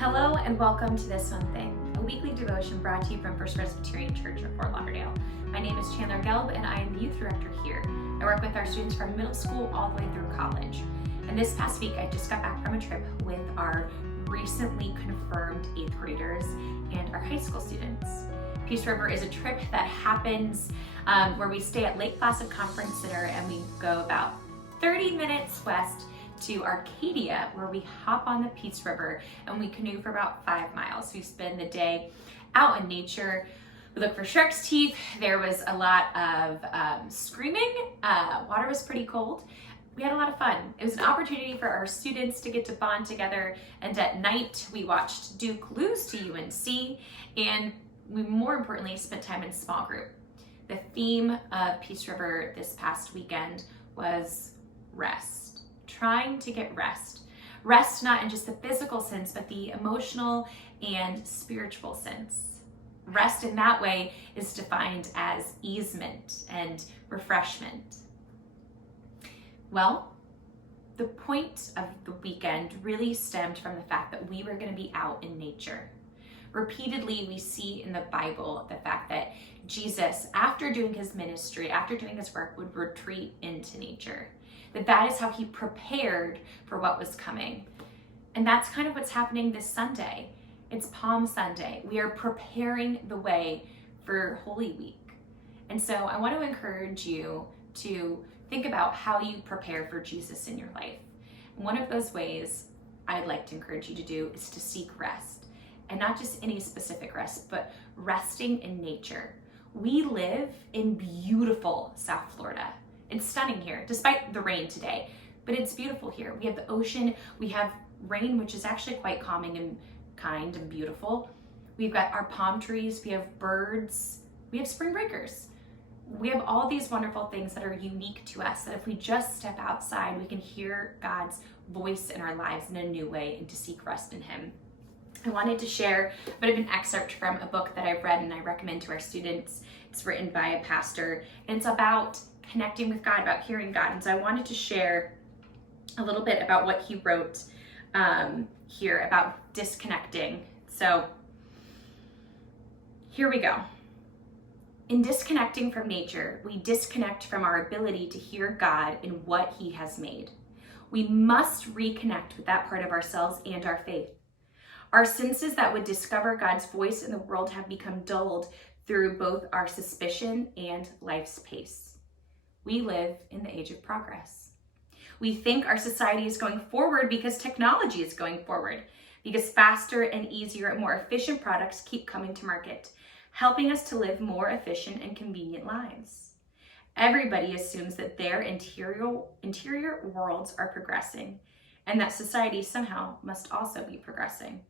Hello and welcome to This One Thing, a weekly devotion brought to you from First Presbyterian Church of Fort Lauderdale. My name is Chandler Gelb and I am the youth director here. I work with our students from middle school all the way through college. And this past week, I just got back from a trip with our recently confirmed 8th graders and our high school students. Peace River is a trip that happens where we stay at Lake Placid Conference Center and we go about 30 minutes west to Arcadia, where we hop on the Peace River and we canoe for about 5 miles. We spend the day out in nature. We look for shark's teeth. There was a lot of screaming. Water was pretty cold. We had a lot of fun. It was an opportunity for our students to get to bond together, and at night we watched Duke lose to UNC, and we more importantly spent time in small group. The theme of Peace River this past weekend was rest. Trying to get rest. Rest not in just the physical sense, but the emotional and spiritual sense. Rest in that way is defined as easement and refreshment. Well, the point of the weekend really stemmed from the fact that we were going to be out in nature. Repeatedly, we see in the Bible the fact that Jesus, after doing his ministry, after doing his work, would retreat into nature. That is how he prepared for what was coming. And that's kind of what's happening this Sunday. It's Palm Sunday. We are preparing the way for Holy Week. And so I want to encourage you to think about how you prepare for Jesus in your life. One of those ways I'd like to encourage you to do is to seek rest. And not just any specific rest, but resting in nature. We live in beautiful South Florida. It's stunning here, despite the rain today, but it's beautiful here. We have the ocean, we have rain, which is actually quite calming and kind and beautiful. We've got our palm trees, we have birds, we have spring breakers. We have all these wonderful things that are unique to us, that if we just step outside, we can hear God's voice in our lives in a new way and to seek rest in him. I wanted to share a bit of an excerpt from a book that I've read and I recommend to our students. It's written by a pastor and it's about connecting with God, about hearing God. And so I wanted to share a little bit about what he wrote here about disconnecting. So here we go. In disconnecting from nature, we disconnect from our ability to hear God in what he has made. We must reconnect with that part of ourselves and our faith. Our senses that would discover God's voice in the world have become dulled through both our suspicion and life's pace. We live in the age of progress. We think our society is going forward because technology is going forward, because faster and easier and more efficient products keep coming to market, helping us to live more efficient and convenient lives. Everybody assumes that their interior worlds are progressing and that society somehow must also be progressing.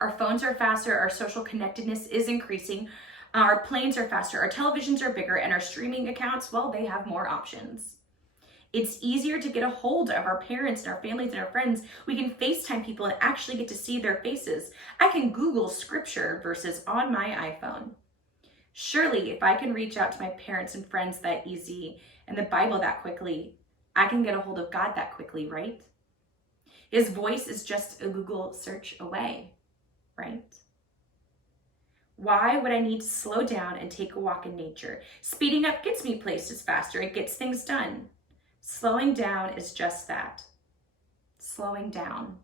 Our phones are faster, our social connectedness is increasing, our planes are faster, our televisions are bigger, and our streaming accounts, well, they have more options. It's easier to get a hold of our parents and our families and our friends. We can FaceTime people and actually get to see their faces. I can Google scripture verses on my iPhone. Surely, if I can reach out to my parents and friends that easy and the Bible that quickly, I can get a hold of God that quickly, right? His voice is just a Google search away, right? Why would I need to slow down and take a walk in nature? Speeding up gets me places faster. It gets things done. Slowing down is just that. Slowing down.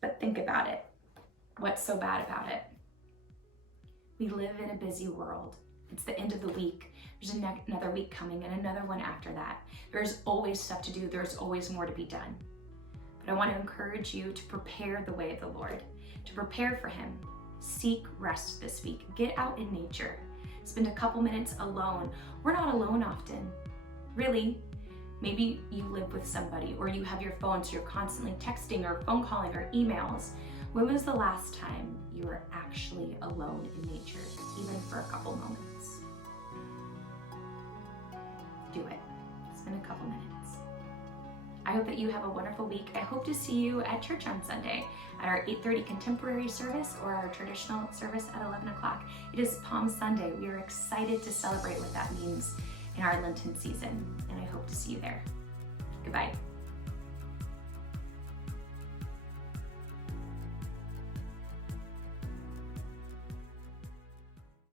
But think about it. What's so bad about it? We live in a busy world. It's the end of the week. There's another week coming and another one after that. There's always stuff to do. There's always more to be done. But I want to encourage you to prepare the way of the Lord, to prepare for him. Seek rest this week. Get out in nature. Spend a couple minutes alone. We're not alone often. Really, maybe you live with somebody or you have your phone so you're constantly texting or phone calling or emails. When was the last time you were actually alone in nature, even for a couple moments? Do it. Spend a couple minutes. I hope that you have a wonderful week. I hope to see you at church on Sunday at our 8:30 contemporary service or our traditional service at 11 o'clock. It is Palm Sunday. We are excited to celebrate what that means in our Lenten season, and I hope to see you there. Goodbye.